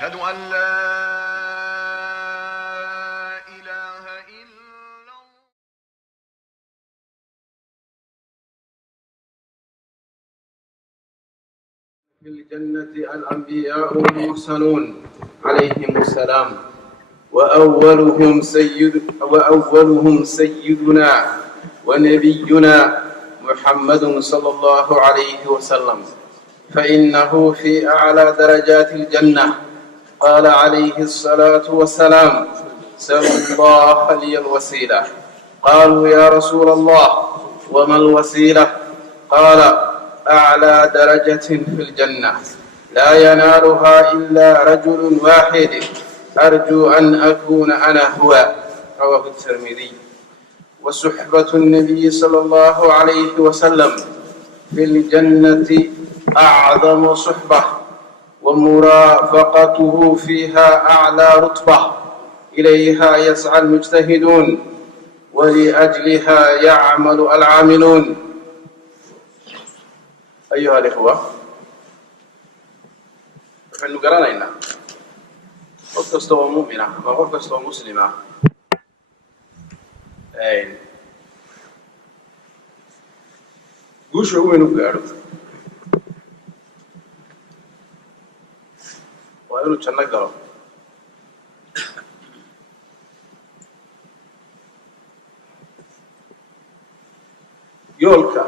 أشهد أن لا إله إلا الله. في الجنة الأنبياء والمرسلون عليهم السلام، وأولهم سيدنا ونبينا محمد صلى الله عليه وسلم، فإنه في أعلى درجات الجنة. قال عليه الصلاة والسلام: سلوا الله لي الوسيلة. قالوا: يا رسول الله وما الوسيلة؟ قال: أعلى درجة في الجنة لا ينالها إلا رجل واحد أرجو أن أكون أنا هو. رواه الترمذي. وصحبة النبي صلى الله عليه وسلم في الجنة أعظم صحبة، ومرافقته فيها أعلى رتبة، إليها يسعى المجتهدون ولأجلها يعمل العاملون. أيها الإخوة، waxaynu garanaynaa qof kasta oo mu'min ah ama qof kasta oo muslim ah guusha ugu weyn u gaadho waa inuu janno galo. yoolka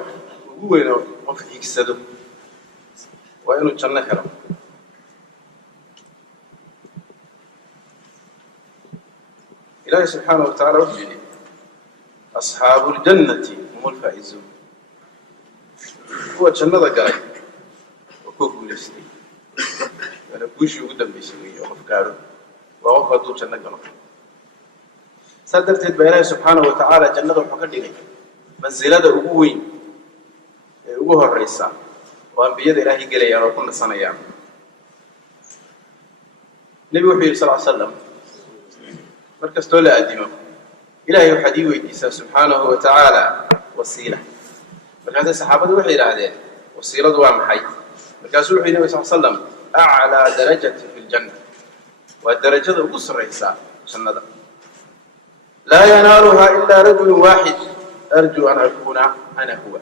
ugu weyn oo qof hiigsado waa inuu janno helo. ilaahi subxaanahu wa tacaala wuxuu yidhi: asxaabu ljannati hum alfaa'izuun. kuwa jannada galay oo kuwa guulaystay, waana guushii ugu dambaysay weeye oo qof gaadho, waa qof hadduu janno galo. saas darteed baa ilaahi subxaanahu wa tacaala jannada wuxuu ka dhigay mansilada ugu weyn ee ugu horeysa oo ambiyada ilaahay gelayaan oo ku nasanayaan. nebigu wuxuu yidhi sal ly slam: mar kastoo la addimo ilaahay waxaad ii weydiisaa subxaanahu wa tacaala wasiila. markaasay saxaabadu waxay yidhaahdeen: wasiiladu waa maxay? markaasuu wuxuu yidhi nabi sal slam: aclaa darajati fi ljanna, waa darajada ugu sarraysa jannada. laa yanaaluhaa ilaa rajulun waaxid arjuu an akuuna ana huwa.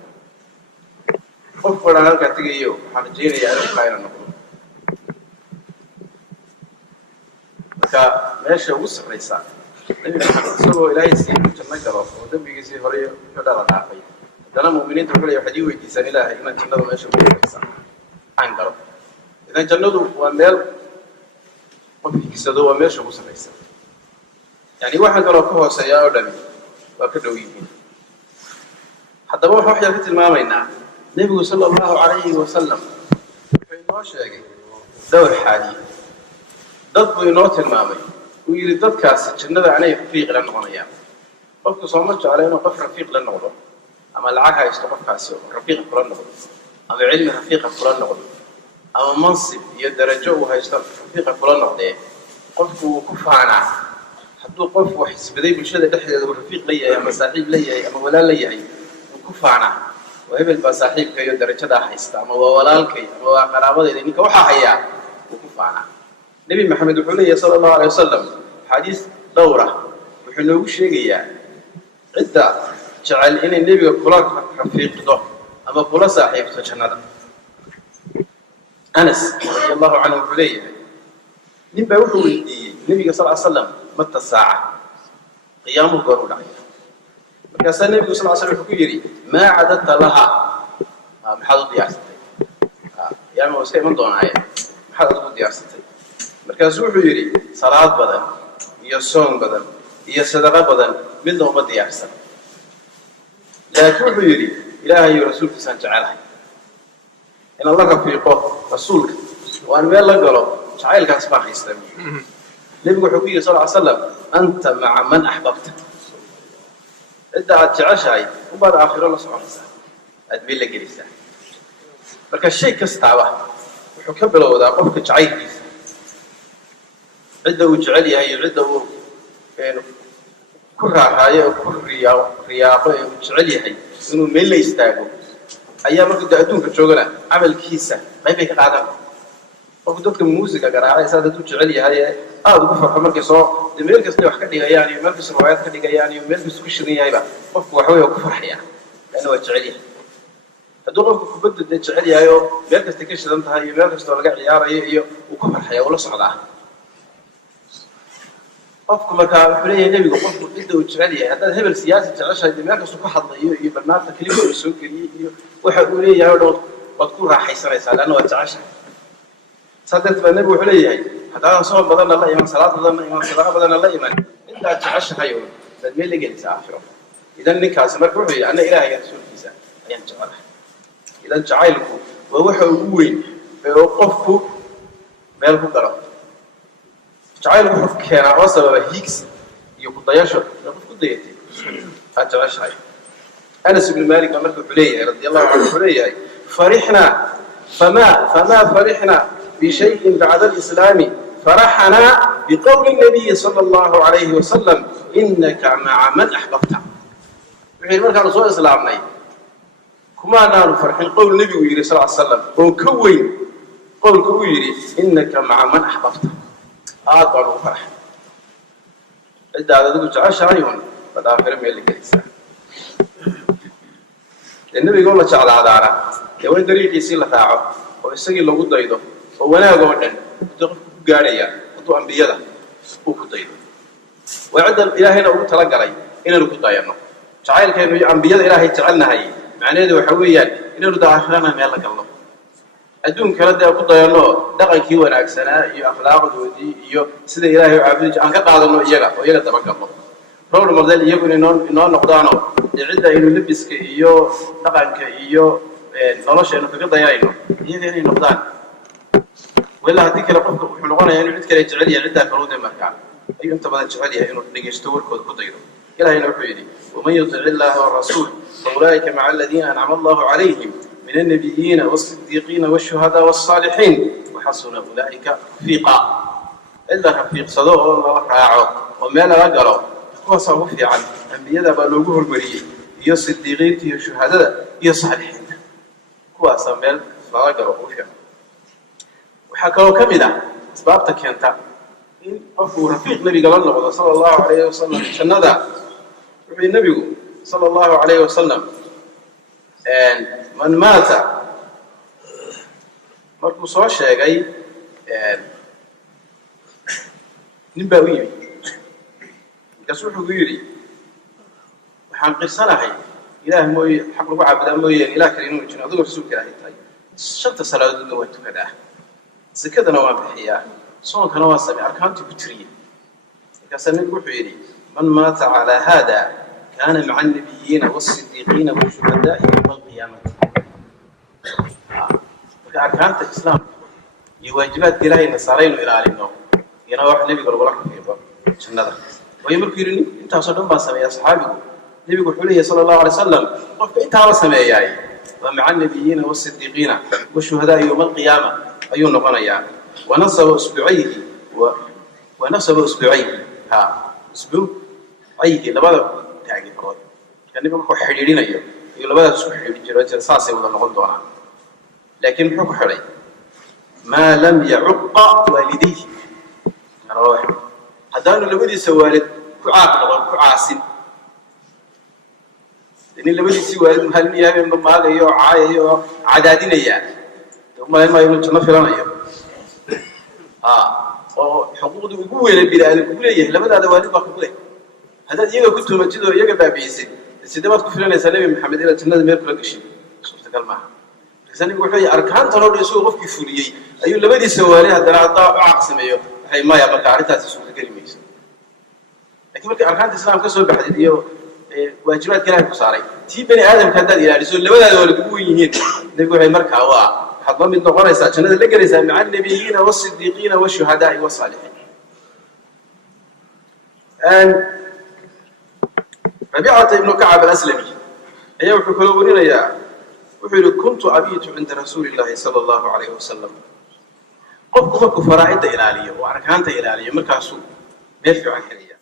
qof badhaan halkaa tegayo waxaan rajaynayaa inuu ina noqdo. marka meesha ugu sarraysa nebi maxamed isagoo ilaahay sii u janno galo oo dembigiisii horey ka dhala dhaafay, haddana mu'miniinta wuxuu leeyahay: waxaad ii weydiisaan ilaahay inaan jannada meesha ugu sarraysa aan galo. idan jannadu waa meel qof higsado, waa meesha ugu sarraysa. yani waxaan kaloo ka hooseeyaa oo dhami waa ka dhow yihiin. haddaba waxaan waxyaan ka tilmaamaynaa nebigu sala allahu calayhi wasalam wuxuu inoo sheegay dhowr xaadiye. dad buu inoo tilmaamay, uu yidhi dadkaasi jannada anay rafiiq la noqonayaan. qofku sooma jecla inuu qof rafiiq la noqdo, ama lacag haysto qofkaasi oo rafiiqa kula noqdo, ama cilmi rafiiqa kula noqdo, ama mansib iyo darajo uu haysto rafiiqa kula noqdee. qofku wuu ku faanaa hadduu qof wax isbaday bulshada dhexdeeda uu rafiiq la yahay, ama saaxiib la yahay, ama walaal la yahay, wuu ku faanaa. waa hebel baa saaxiibka iyo darajadaa haysta, ama waa walaalkay, ama waa qaraabadayda, ninka waxaa hayaa, wuu ku faanaa. nebi maxamed wuxuu leeyahay sala allahu alay wasalam xadiis dhowr ah, wuxuu noogu sheegayaa cidda jecel inay nebiga kula rafiiqdo ama kula saaxiibto jannada. anas radi allahu canhu wuxuu leeyahay: nin baa wuxuu weydiiyey nebiga sal slam mata saaca, qiyaamuhu goor u dhacay. markaasaa nebigu sal slam wuxuu ku yidhi: maa cadadta laha, maxaad u diyaarsatay? qiyaama waa iska iman doonaaye, maxaad adigu diyaarsatay? markaasuu wuxuu yidhi: salaad badan iyo soon badan iyo sadaqo badan midna uma diyaarsan. laakiin wuxuu yidhi: ilaahay iyo rasuulkiisaan jecelahay, inaan la rafiiqo rasuulka oo aan meel la galo, jacaylkaas baan haystaa. nebigu wuxuu ku yidhi sal slam: anta maca man axbabta. cidda aad jeceshahay unbaad aakhiro la soconaysaa, aad meel la gelaysaa. marka shay kastaaba wuxuu ka bilowdaa qofka jacaylkiisa. cidda uu jecel yahay iyo cidda uu ku raaxaayo oo ku riyaaqo ee uu jecel yahay inuu meel la istaago ayaa marka adduunka joogana camalkiisa qaybay ka qaadan. qofku dadka muusiga garaacay saa dadku jecel yahay aad ugu farxo markay soo meel kasta wax ka dhigayaan iyo meel kasta riwaayad ka dhigayaan iyo meel kasta ku shidan yahayba qofku wax weey ku farxaya laana waa jecel yahay hadduu qofku kubadda jecel yahay oo meel kasta ka shidan tahay iyo meel kasta laga ciyaarayo iyo uu ku farxaya oo la socdaa qofku markaa wuxuu leeyahay nebigu qofku cidda uu jecel yahay haddaad hebel siyaasi jeceshahay meel kasta ku hadlayo iyo barnaamijka keliya uu soo geliyay iyo waxa uu leeyahay oo waad ku raaxaysanaysaa laana waa jeceshahay صدقت بالنبي وحليه هذا صوم بدلنا الله إيمان صلاة بدلنا إيمان صلاة بدلنا الله إيمان إنت تعيش حيوم تدمير اللي جالس عافره إذا نكاس مركوحي أنا إلهي رسول كيسان أيام جعله إذا جعلكم ووحوين وقفكم مالكم قرب جعلكم كان عصب هيكس يقول ضياشة يقول ضيتي هتعيش حي أنس بن مالك مركو حليه رضي الله عنه حليه فرحنا فما فرحنا بشيء بعد الإسلام فرحنا بقول النبي صلى الله عليه وسلم إنك مع من أحببت وحين مركا رسول الإسلامي كما نار فرحين قول النبي صلى الله عليه وسلم قول كويري إنك مع من أحببت أكبر فرح إذا هذا ذو تعيش عيون بدأ فرمي اللي كريسا النبي يقول الله تعالى عدارة يوين دريق يسير لفاعه ويساقي اللي قد يده وناقه ودن قاريا وطو أنبياء وكطيب وعد الإلهينا وتلقى لي إنه كطيبنا تعال كانوا أنبياء الإلهي تعالنا هاي معناه ذو حويا إنه داخلنا ما يلقى الله أدون كرده كطيبنا دقا كيو أكسنا يو أخلاق ودي يو سيد إلهي وعبد أنك قاعد إنه يجا تبقى الله رول مرضل يقول إنه نقدانه يعد إنه لبس كيو دقا كيو نلاش إنه كقضايا إنه يجي نقدان ولا هذيك لقفك وحلقنا يعني عندك اللي تعلي عندها كروده مكان أي أنت بدأ تعليها إنه نجستور كضيره كلا هنا وحيدي ومن يطع الله والرسول فأولئك مع الذين أنعم الله عليهم من النبيين والصديقين والشهداء والصالحين وحسن أولئك رفيقا إلا رفيق صدوق الله راعوا وما لا قالوا هو صوفي عن أنبياء بلوجه المريء يا الصديقين يا الشهداء يا الصالحين هو سمال لا قالوا وفيا وحكوا كمدا أسبابتك أنت إن أفو رفيق نبي قال الله صلى الله عليه وسلم شندا وفي النبي صلى الله عليه وسلم أن من مات مركو صار شيء نبوي كسوح غيري وحنقي صلاحي إله موي حق ربع عبد موي إله كريم وجنا ذو رسول كراهي تاي شنت صلاة النوات كذا زكاة نواب الحياة صون كانوا سبع أركان تبتري كسر نقول حيري من مات على هذا كان مع النبيين والصديقين والشهداء يوم القيامة أركان الإسلام يواجبات دلاء النصارين إلى النوم ينوح النبي قال والله في شنذا ويمر كيرني أنت أصلا ما سمع أصحابي النبي يقول حليه صلى الله عليه وسلم قف أنت على سماياي ومع النبيين والصديقين والشهداء يوم القيامة أيون قنايا ونصب أسبوعيه ها أسبوعيه لبعض تعجب فراد كان يبغى حريرين أيوه لبعض أسبوع حريرين جرات ساسة ولا نقول دونا لكن حكوا حري ما لم يعق والديه روح هذا اللي بدي سوالد كعاقل وكعاسن لأن اللي بدي سوالد هل يا من ما له يو عدادين يعني ما يقولون تنافرنا أيوه وحقوق وجوه البلاد الكلية لما هذا والد بقولي هذا يجا كنت مجد ويجا بابيسي السيدات كفرنا سلام محمد إلى الناس ما يقول لك شيء استقل معه لكن يقول حي أركان ترى يسوق غف كفرية أيوه لما دي سوالي هذا عطاء عقسم أيوه حي ما يبقى عرفتها تسوق كلمة لكن ممكن أركان الإسلام كسر بحد أيوه واجبات كلام كساري تي بني آدم كذا إلى رسول لما هذا والد بويهين نقول حي مركها وا حضم من ضغرة عشان هذا لقى مع النبيين والصديقين والشهداء والصالحين. ربيعة بن كعب الأسلمي أيام حكولورين يا وحول كنت أبيت عند رسول الله صلى الله عليه وسلم قف فرائد إلالية وأركانت إلالية مركاسو ميرفع حرية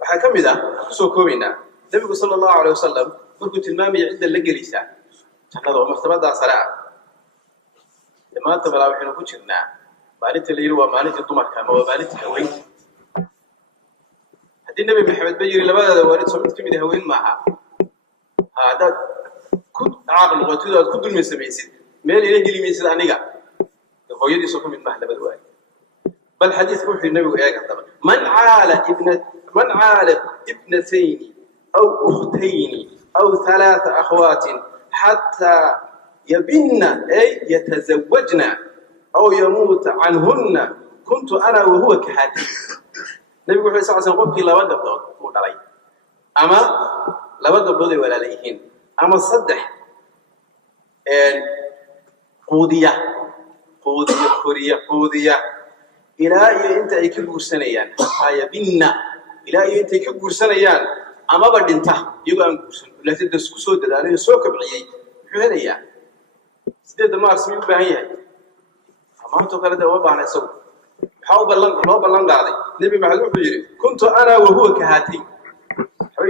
وحكم إذا سوكوبنا النبي صلى الله عليه وسلم كنت المامي عند اللقليسة هذا مرتبط صلاة maanta balaa waxaynu ku jirnaa maalinta la yiri waa maalinta dumarka ama waa maalinta haweenka haddii nabi maxamed ba yiri labadada waalid soo mid kamid haween maaha hadaad ku caaqil noqotid aad ku dulmi samaysid meel ila gelimaysid aniga hooyadii soo kamid maaha labada waalid bal xadiis wuxuu nabigu eega daba man caala ibnatayn aw ukhtayn aw thalatha akhawat hatta يبن أي يتزوجنا أو يموت عنهن كنت أنا وهو كهاتين النبي صلى الله عليه وسلم قال لا بد من علي أما لا بد من ولا ليهن أما صدح قودية إلى أنت يكبر سنيان يبن إلى أنت يكبر سنيان أما بدنته يبقى لا تدرس كسود لأنه سوق بعيد هذا sideed mars mid baahan yahay amaanto kala dawa baahan isagu loo ballan qaaday nabi maxamed wuxuu yiri kuntu ana wa huwa kahati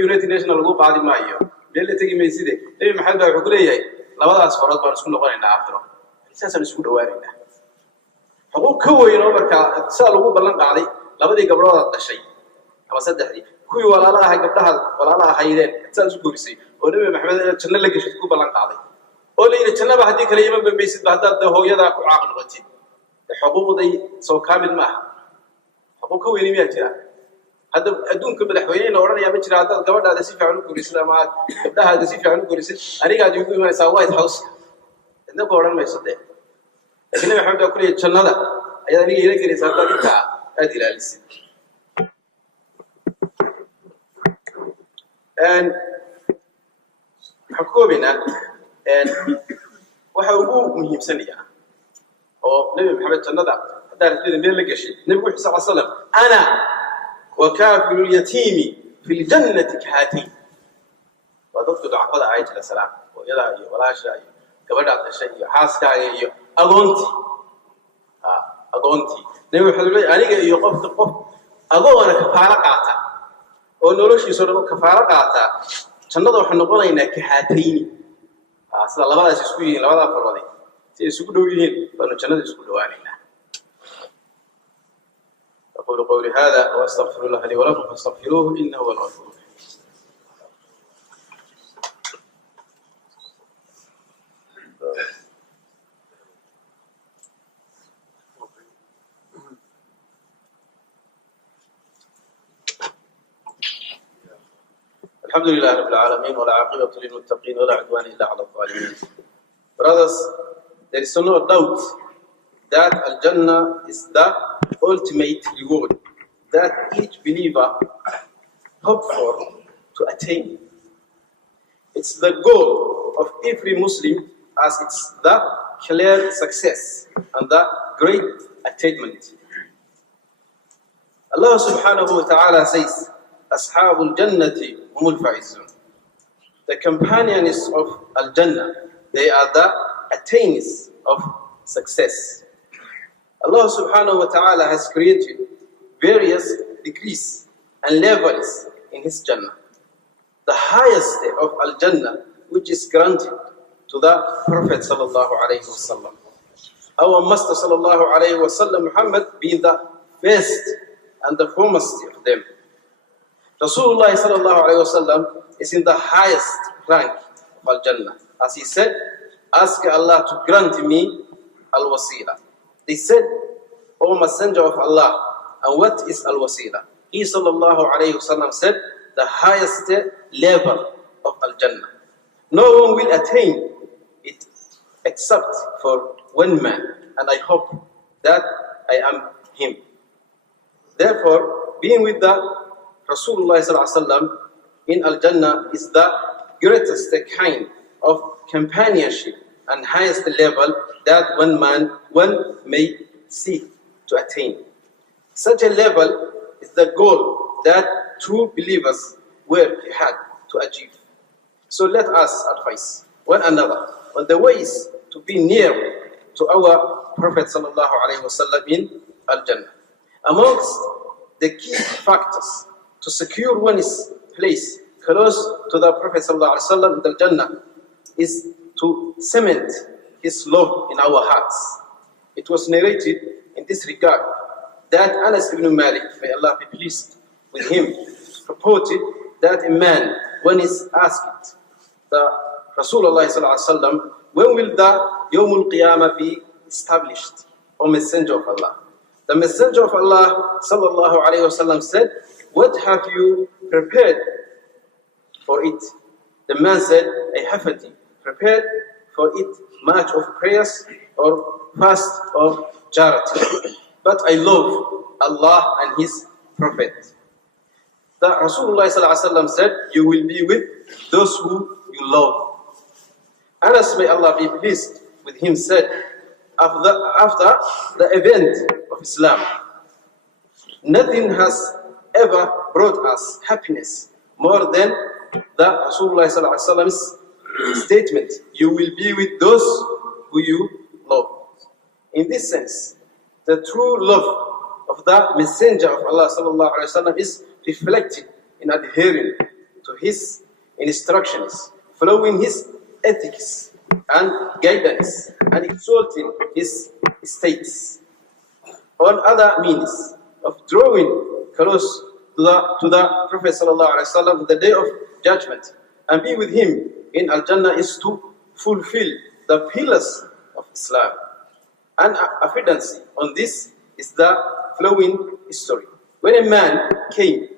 United Nations lagu qaadi maayo leela tagi meeside nabi maxamed wuxuu leeyahay labadaas farood baan isku noqonaynaa aakhiro isaasan isku dhawaanaynaa xuquuq ka weyn oo marka saa lagu ballan qaaday labadii gabdhood dhashay ama saddexdii kuwii walaalaha gabdhaha walaalaha haydeen saa isku gorisay oo nabi maxamed janno la gashay ku ballan qaaday oo leeyahay jannada hadii kale yima bambaysid haddaad hooyada ku caaqil noqotid xuquuqday soo kaamil ma aha xuquuq weyn miyaa jira hadda adduunka madaxweynaha oranaya ma jira haddaad gabadhaada si fiican u gorisid ama gabdhahaada si fiican u gorisid aniga aad ugu imanaysaa White House inta ku oran mayso de laakiin waxa ku leeyahay jannada ayaa aniga ila gelaysaa haddaad inta aad ilaalisid حكومنا waxa ugu muhiimsanaya oo nabi maxamed jannada hadaan sidii meel la gashay nabi sallallahu alayhi wasallam ana wa kafilul yatimi fil jannati kahati wa dadku dacwada aayada salaam oo yada iyo walaasha iyo gabadha dhashay iyo xaaskaaga iyo agoonti nabi wuxuu leeyahay aniga iyo qof agoona kafaara qaata oo noloshiisa dhan kafaara qaata jannada waxa noqonaynaa kahatayni sida labadaas isku yihiin labada farwadi si isku dhow yihiin baan jannada isku dhawaanayna أقول قولي هذا وأستغفر الله لي ولكم فاستغفروه إنه هو الغفور الرحيم الحمد لله رب العالمين ولا عاقبة للمتقين ولا عدوان إلا على الظالمين. Brothers, there is no doubt that Al-Jannah is the ultimate reward that each believer hopes for to attain. It's the goal of every Muslim as it's the clear success and the great attainment. Allah subhanahu wa ta'ala says, أصحاب الجنة هم الفائزون. The companions of Al-Jannah, they are the attainers of success. Allah subhanahu wa ta'ala has created various degrees and levels in His Jannah. The highest of Al-Jannah, which is granted to the Prophet sallallahu alayhi wa sallam. Our Master sallallahu alayhi wa sallam, Muhammad, being the best and the foremost of them. Rasulullah sallallahu alayhi wa sallam is in the highest rank of Al-Jannah. As he said, ask Allah to grant me Al-Wasila. They said, O Messenger of Allah, and what is Al-Wasila? He sallallahu alayhi wa sallam said, the highest level of Al-Jannah. No one will attain it except for one man, and I hope that I am him. Therefore, being with the Rasulullah sallallahu alaihi wasallam in Al-Jannah is the greatest kind of companionship and highest level that one may seek to attain. Such a level is the goal that true believers work hard to achieve. So let us advise one another on the ways to be near to our Prophet sallallahu alaihi wasallam in Al-Jannah. Amongst the key factors to secure one's place close to the Prophet sallallahu alaihi wasallam in the Jannah is to cement his love in our hearts it was narrated in this regard that Anas ibn Malik, may Allah be pleased with him, reported that a man, when he's asked the Rasulullah sallallahu alaihi wasallam, when will the Yawmul Qiyamah be established, O Messenger of Allah? The Messenger of Allah sallallahu alaihi wasallam said, what have you prepared for it? The man said, I have prepared for it much of prayers or fast or charity. But I love Allah and His Prophet. The Rasulullah sallallahu alaihi wasallam said, you will be with those who you love. Anas, may Allah be pleased with him, said, after the event of Islam, nothing has ever brought us happiness more than the Rasulullah sallallahu alaihi wasallam's statement, you will be with those who you love. In this sense, the true love of the Messenger of Allah sallallahu alaihi wasallam is reflected in adhering to his instructions, following his ethics and guidance, and exalting his states. On other means of drawing close to the Prophet sallallahu alaihi wasallam on the day of judgment and be with him in Al-Jannah is to fulfill the pillars of Islam. And evidence on this is the following story. When a man came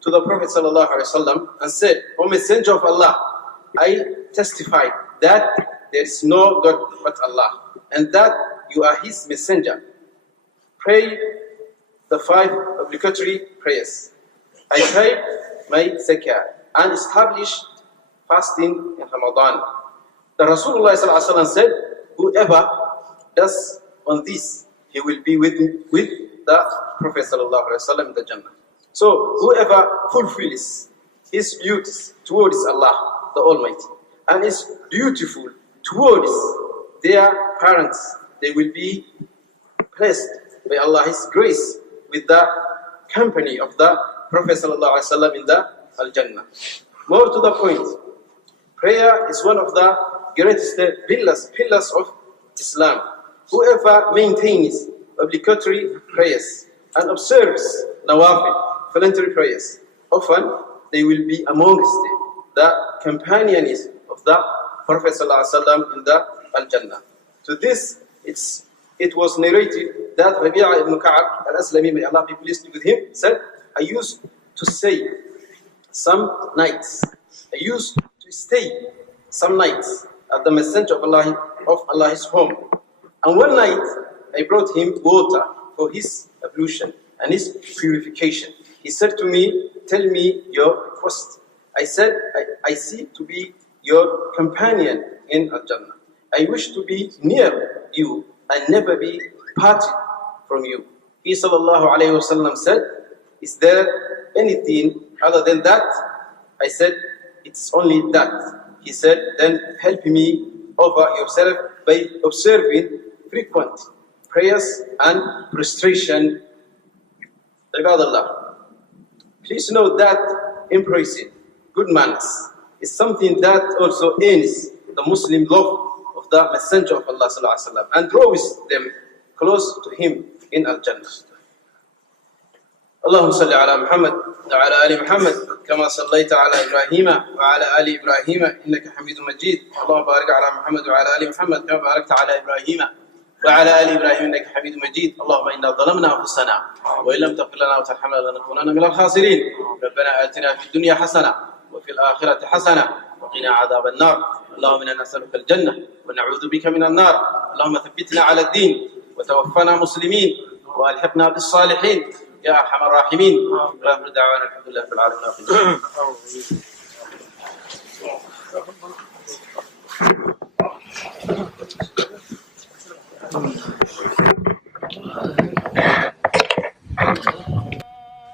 to the Prophet sallallahu alaihi wasallam and said, O Messenger of Allah, I testify that there is no God but Allah, and that you are His messenger. Pray the 5 obligatory prayers. I paid my zakah and established fasting in Ramadan. The Rasulullah sallallahu alaihi wasallam said, whoever does on this, he will be with the Prophet sallallahu alaihi wasallam in the Jannah. So whoever fulfills his duties towards Allah the Almighty and is dutiful towards their parents, they will be blessed by Allah's grace with the company of the Prophet sallallahu alaihi wasallam in the Al-Jannah. More to the point, prayer is one of the greatest pillars of Islam. Whoever maintains obligatory prayers and observes nawafil, voluntary prayers, often they will be amongst the companions of the Prophet ﷺ in the Al-Jannah. To this, it was narrated that Rabi'a ibn Ka'ab al-Aslami, may Allah be pleased with him, said, I used to stay some nights at the Messenger of Allah's home. And one night, I brought him water for his ablution and his purification. He said to me, tell me your request. I said, I seek to be your companion in Al-Jannah. I wish to be near you and never be parted from you. He sallallahu alayhi wa sallam said, is there anything other than that? I said, it's only that. He said, then help me over yourself by observing frequent prayers and prostration. Ibadallah. Please know that embracing good manners is something that also ends the Muslim love of the Messenger of Allah sallallahu alaihi wasallam and draws them close to him in Al-Jannah. اللهم صل على محمد وعلى آل محمد كما صليت على إبراهيم وعلى آل إبراهيم إنك حميد مجيد. اللهم بارك على محمد وعلى آل محمد كما باركت على إبراهيم وعلى آل إبراهيم إنك حميد مجيد. اللهم إنا ظلمنا أنفسنا وإن لم تغفر لنا وترحمنا لنكونن من الخاسرين. ربنا آتنا في الدنيا حسنة وفي الآخرة حسنة وقنا عذاب النار. اللهم إنا نسألك الجنة ونعوذ بك من النار. اللهم ثبتنا على الدين وتوفنا مسلمين وألحقنا بالصالحين يا أرحم الراحمين. وآخر دعوانا الحمد لله رب العالمين.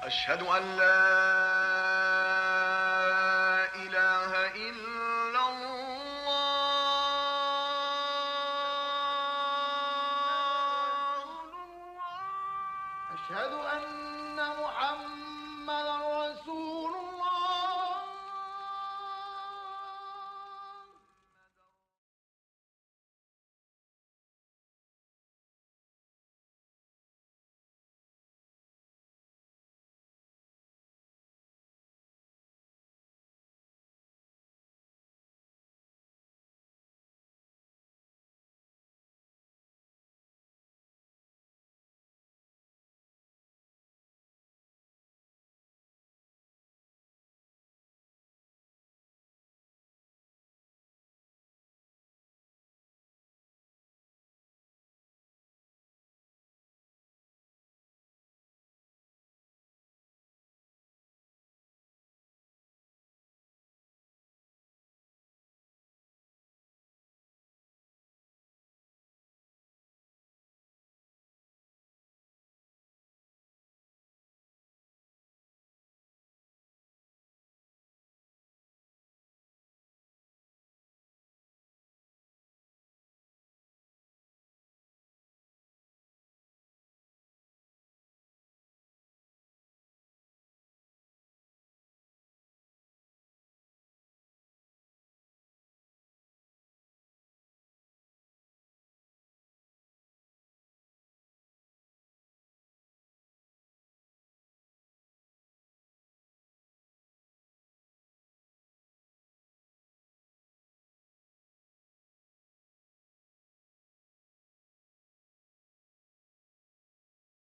أشهد أن لا